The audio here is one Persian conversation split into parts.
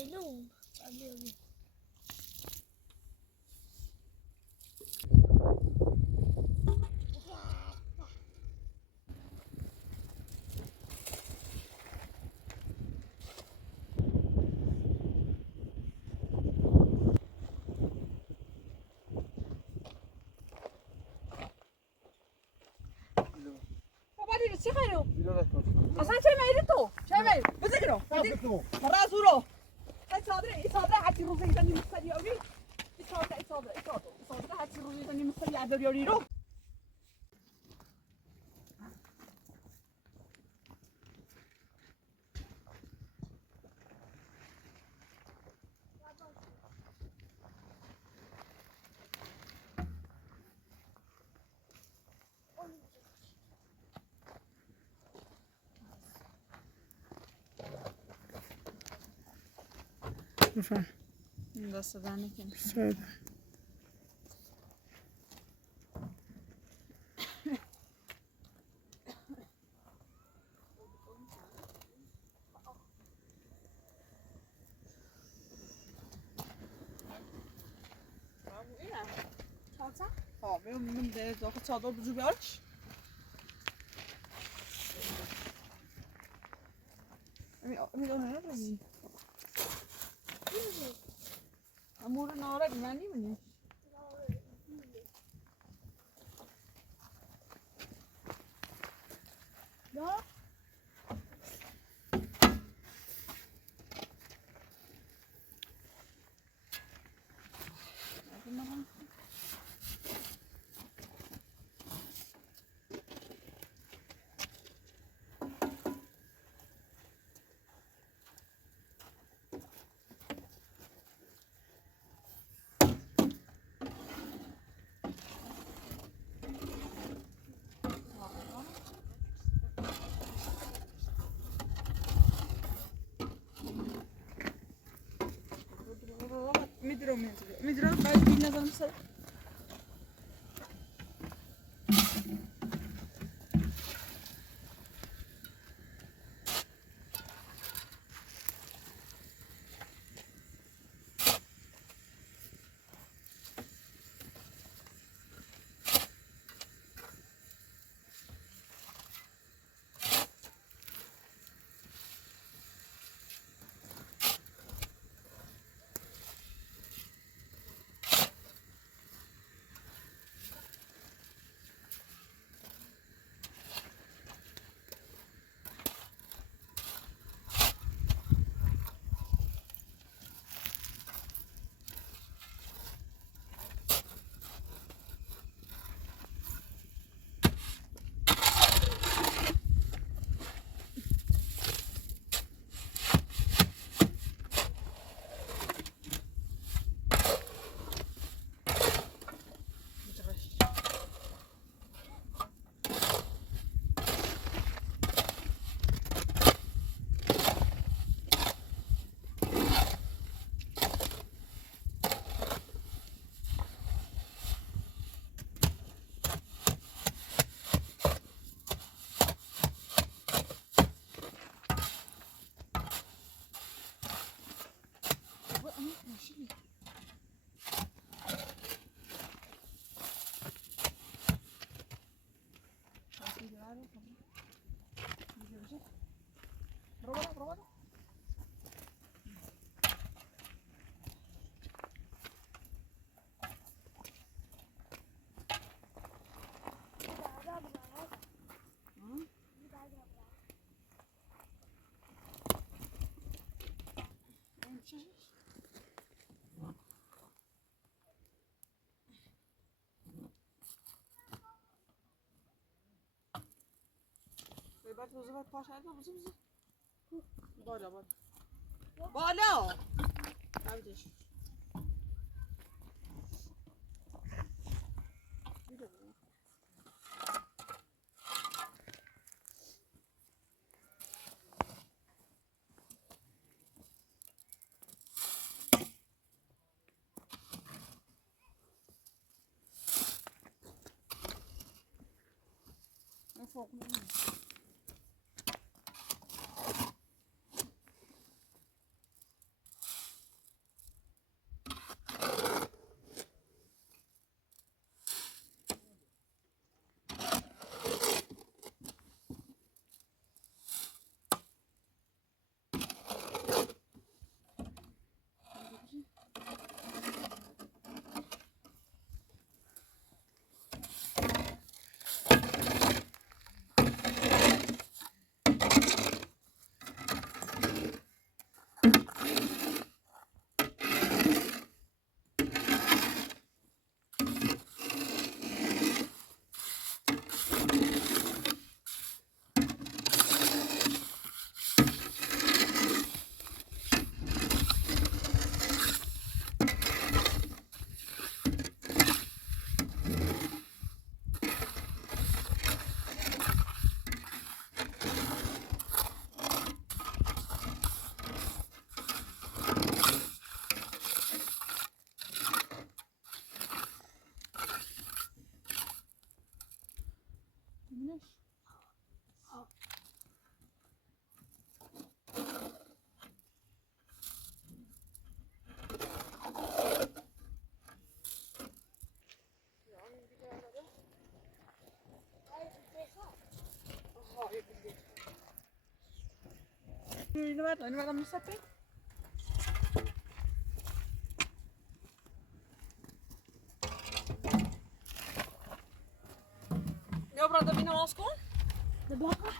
Hello. چی خیلی؟ اصلا چه میری تو؟ چه میری؟ بذار کنو. راز رو. این صادره حتی روزی دنی مستریابی. این صادره حتی روزی دنی مستریابی رو. بفهم این دست دهنه کنی. ساده من ده داخل چادر بجو بیارش. میدونم نمیدونی. امور نارد من نمیدونی. نه. میدونم باید بین نظرم سر. بعد روزه بعد پاش هر روزه بالا بالا همینش فوق ببینش ini بعد مسافر يا برادة بينا ماسكو دباقة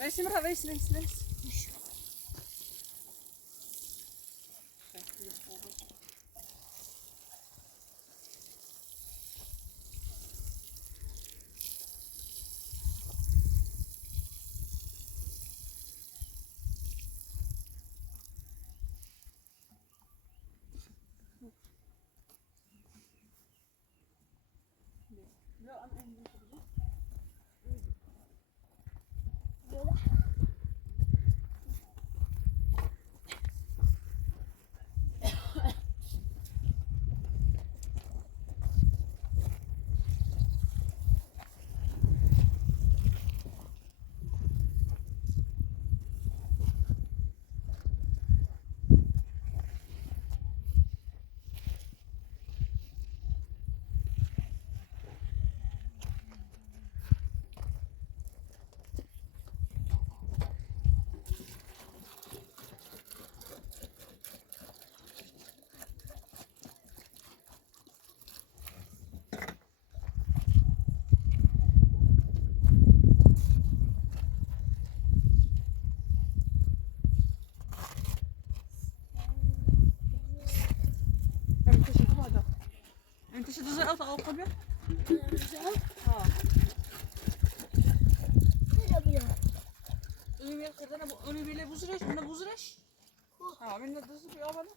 بس مرة بس انت شو تزرع او قبل؟ اه اولي خدنا اولي بيلي بوزرش من بوزرش اه من ندرس في اول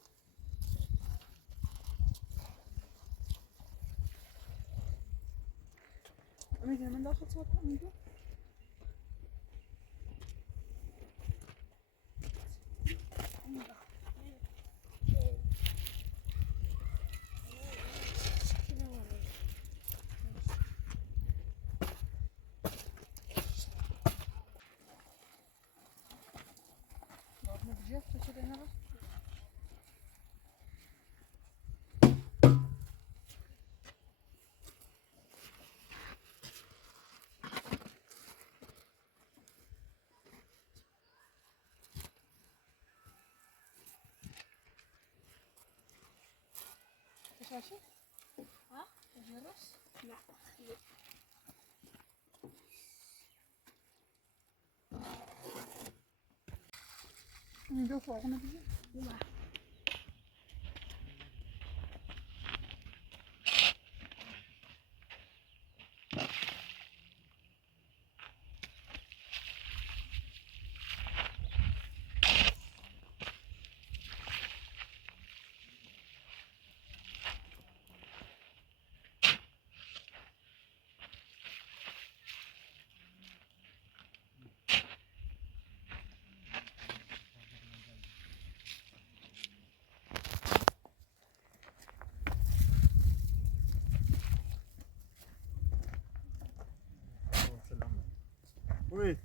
من داخل صوت من دو ماشي؟ ها؟ تجرس؟ لا. ندوق فوق نبي؟ لا. وي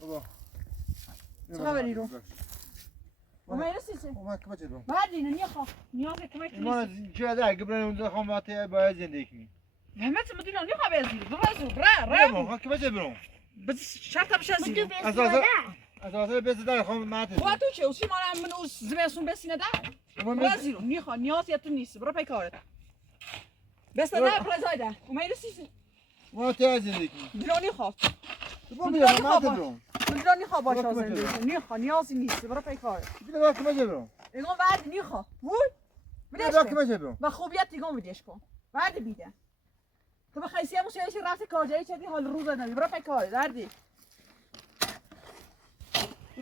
بابا صغير يروح وما يرسيسه وما كمتش بهم بعدين نيخا نيخا كما ما جاء قبل أن ندخل ما تي بايزين ديكني همت مدينة نيخا بيزيد برازو برا ما كمتش بهم بس شرطة مش هزيد أساسا اساسا بس در خام مات و تو چه اوسی من من اوس زمستون بسینه در برو زیرو نیخوا نیاز یا تو نیست برو پی کارت بس در پرزایده و میرو سیسی ما تازه زندگی درانی خواب تو بیا مات برو درانی خواب باشه زندگی نیخوا نیازی نیست برو پی کارت بیا باک مجه برو ایگون ورد نیخوا وای بیا باک مجه برو و خوبیت ایگون ویدیش کن ورد بیده تو بخوای سیام موسیقی رفت کارجایی چدی حال روز نداری برو پی کارت وردی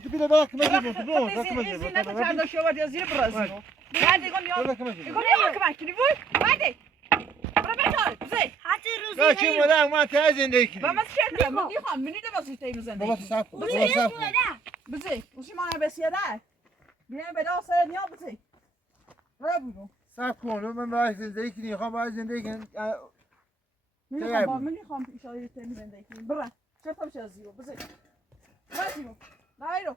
تو بیا باک مجه برو برو باک مجه زینت چند شو یا زیر برازیل بعد ایگون نیاز ایگون نیاز کنی وای وردی برو پی کارت بزی حتی روزی یا چی مادر ما تازه زندگی و من چه من نیخوام منی دو بازی تیم زندگی بابا صاف کن بزی بابا صاف کن بزی اوشی ما بسیار ده بیایم به داست نیا بزی برو بیرون صاف کن من باید زندگی کنی خواهم باید زندگی کنی من نیخوام اشاره تیم زندگی کنیم برو چه تا بشه از زیرو بزی برو زیرو نایرو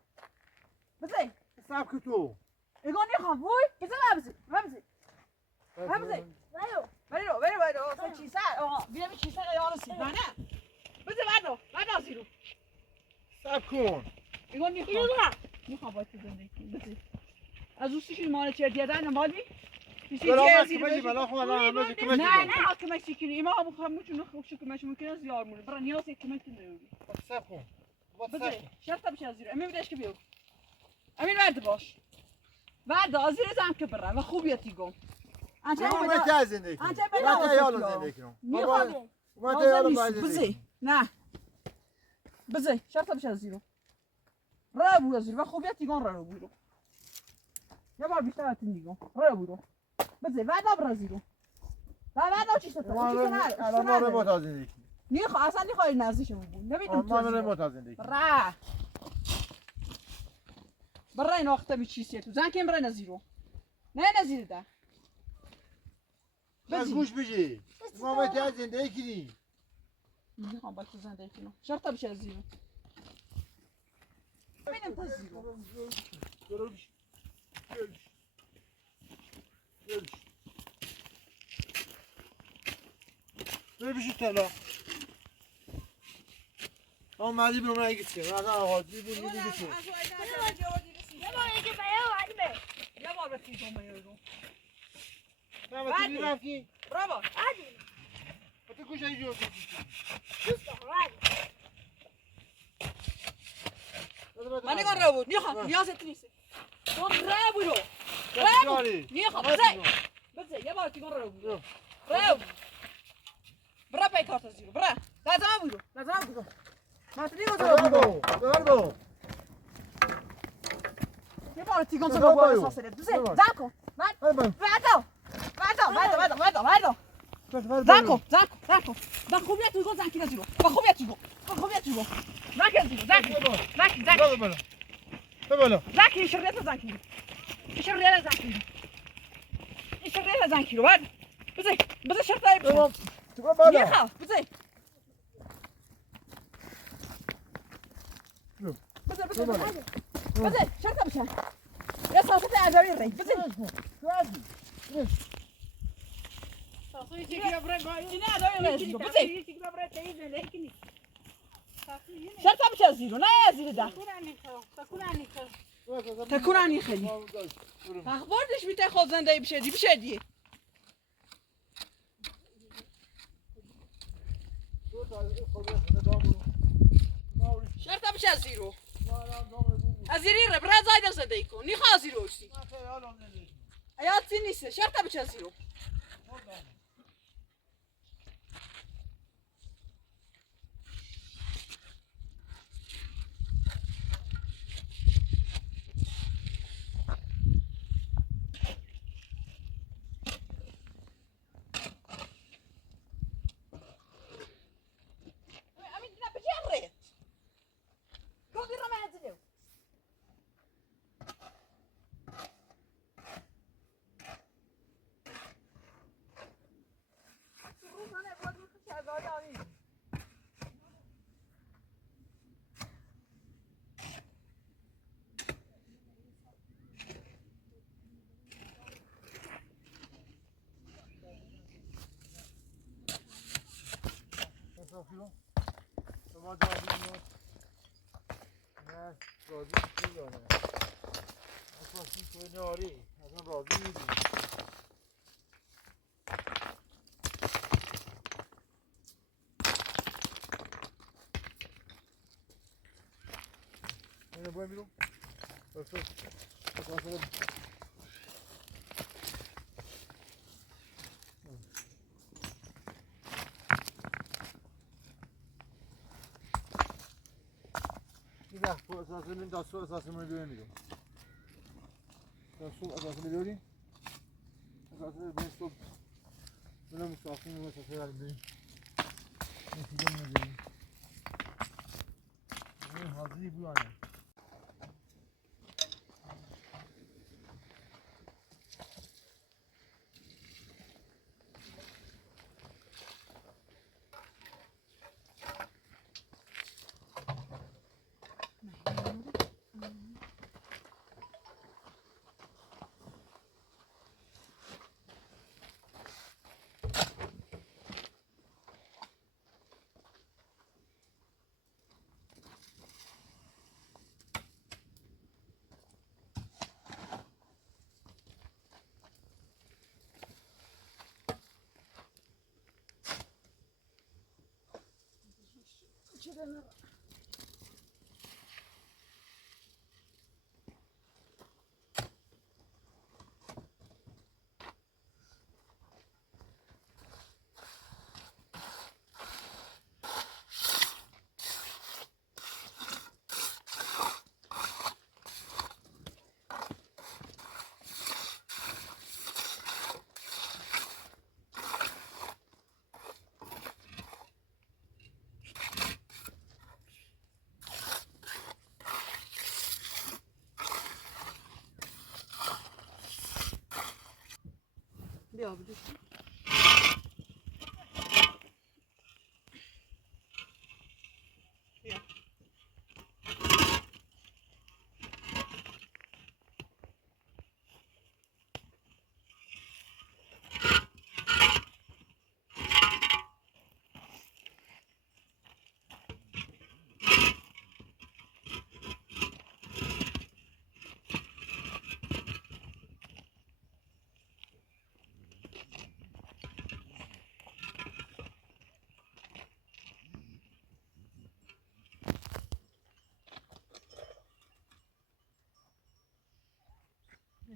بزی صاف کن تو ایگون نیخوام وای بزی بزی بزی برو تو چی سر آقا بیایم چی سر یارو سید نه بزی برو زیرو صاف کن ایگون نیخوام باید زندگی کنیم بزی از اوستی که مال چرت یادن مالی بلا کمکی بلا خو بلا همه کمکی نه کمکی کنی ایما هم خموچون خوشو کمش ممکن است یار مونه برای نیاز کمکی نداری صاف کن بزه شرط بشه از زیر امین بدش که بیو امین ورد باش ورد از زیر زم که بره و خوبیتی گم انچه ما تا زندگی کنیم انچه بلا ما تا یالو زندگی کنیم میخوام ما تا یالو باید بزه نه بزه شرط بشه از زیر را بو از زیر و خوبیتی گم را بو یه بار بیشتر از این دیگم را بو بزه ورد برا زیرو ورد چی شد ما رو ما تا زندگی کنیم نیخوا اصلا نیخوای نزدیکمون بود نمیدونم ما رو تا زندگی کنیم را برای این وقتا بی چیزیه تو زن کم برای نزیرو نه نزیر ده بس گوش بجی ما باید تا زندگی کنیم میخوام با تو زندگی کنم شرط بشه از زیرو ببینم تا زیرو برو بشید تلا آمدی برو من اگه چه من آغازی بود میدی چه یه بار دیگه بیاو علیمه یه بار به تیزم بیارو نه ما تو رفتی برافو علی تو کجا اینجا دوست دارم من نگاه را بود نیخوام نیازت نیست تو را برو را بود نیخوام بزه یه بار تیگون را بود را بود برا پی کارت از زیرو برا لازم برو من تو نیگو تو برو یه بار تیگون تو با احساس رد بزه زن کن زن کن با خوبیت تو گو زن کی نزیرو با خوبیت تو گو زن کی شریعت زن کی شریعت زن کی رو بعد بزه شرط ای بزه تو بالا نیخوا بزه بزه شرط بشه یه ساعت اداری ری بزه اینه اداری ری بزه شرط بشه از زیرو نه از زیر ده تکونانی خیلی اخبارش میته خود زنده بشه دی شرط بشه از زیرو از زیری رو برای زایدن زندگی کن نیخوا از زیرو اوشتی ایاتی نیسته شرط بشه از زیرو راضی میشه یا نه اساسی توی ناری اصلا راضی میدیم اینه باید میرم میگه تو اساسی من دستو اساسی من دوی میرم دستو اساسی میدونی اساسی بیستو بنام اساسی من اساسی داریم بریم نتیجه میدونی این حاضری بیانه بیا بجوشی بیا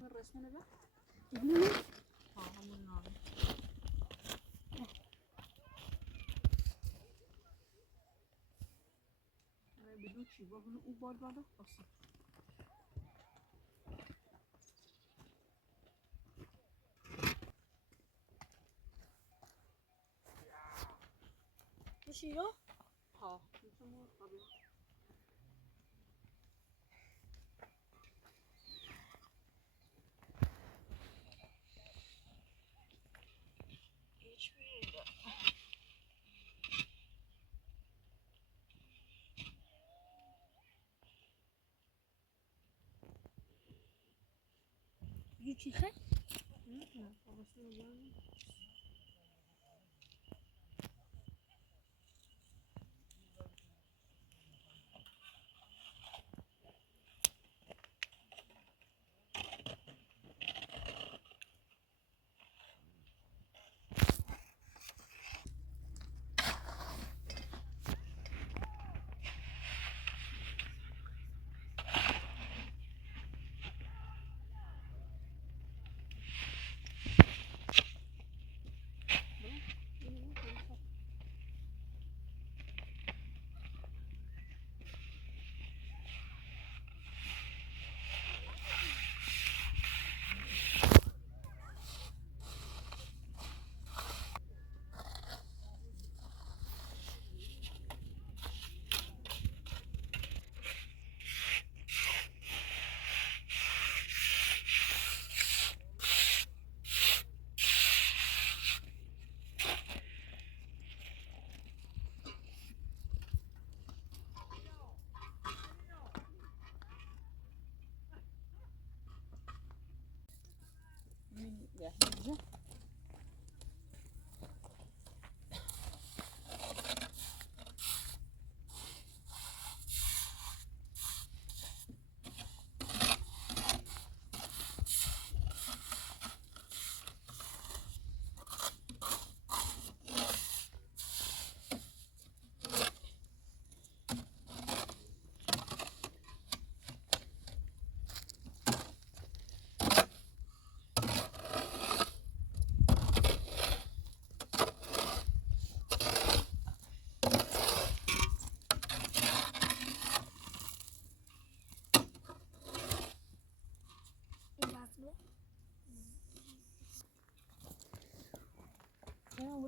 الرسم ده اه همون نار بدون چی بگو او بال بالا اصلا بشیرو ها میتونم قبل هیچ میده یه چی خیلی نه خلاص میگم اینجا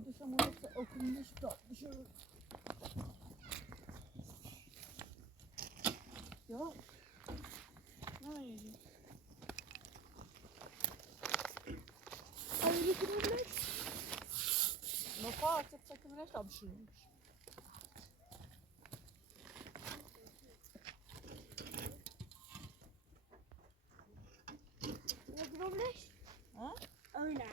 måste öppna start. Ja. Nej. Har du roligt? Nå fast att sätta mig nästan sjön. Robles? Ja? Öna.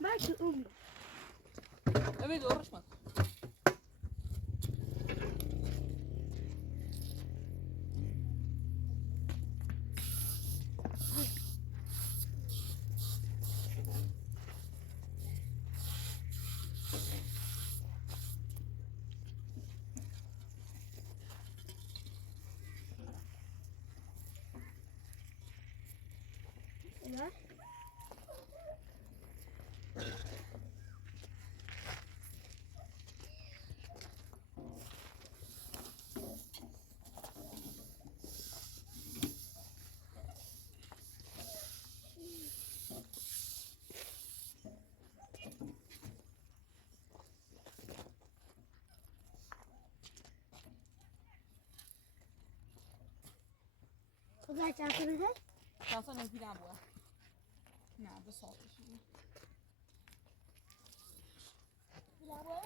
Belki ummi. Evet uğraşma. Öna. Kızlar çarpıldı. Jag sa nog pilar på. Nej, det sa jag inte. Bravo.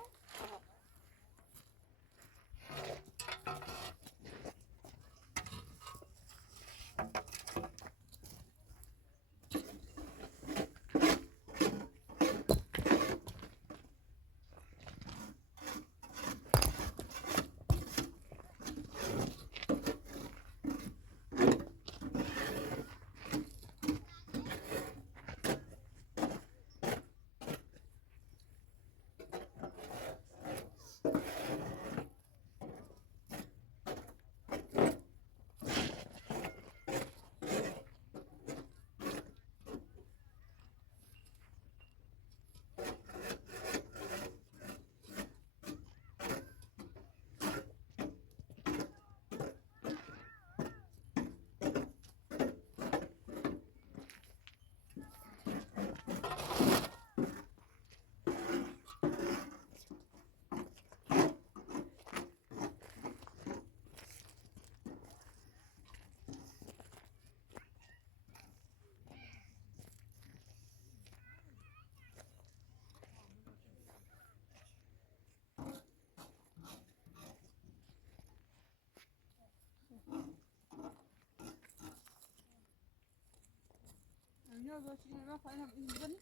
Jag går till några fall av inbjuden.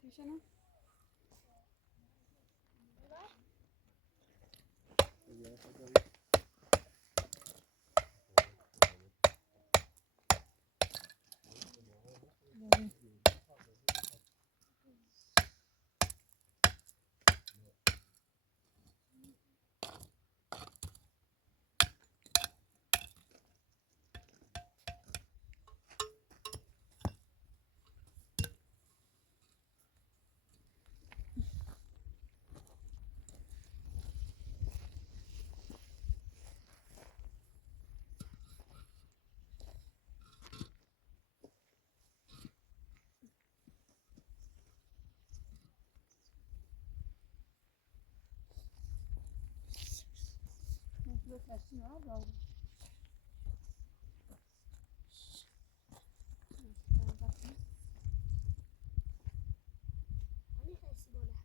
Till känna. Jag ska snöa bra. Hani hepsi böyle.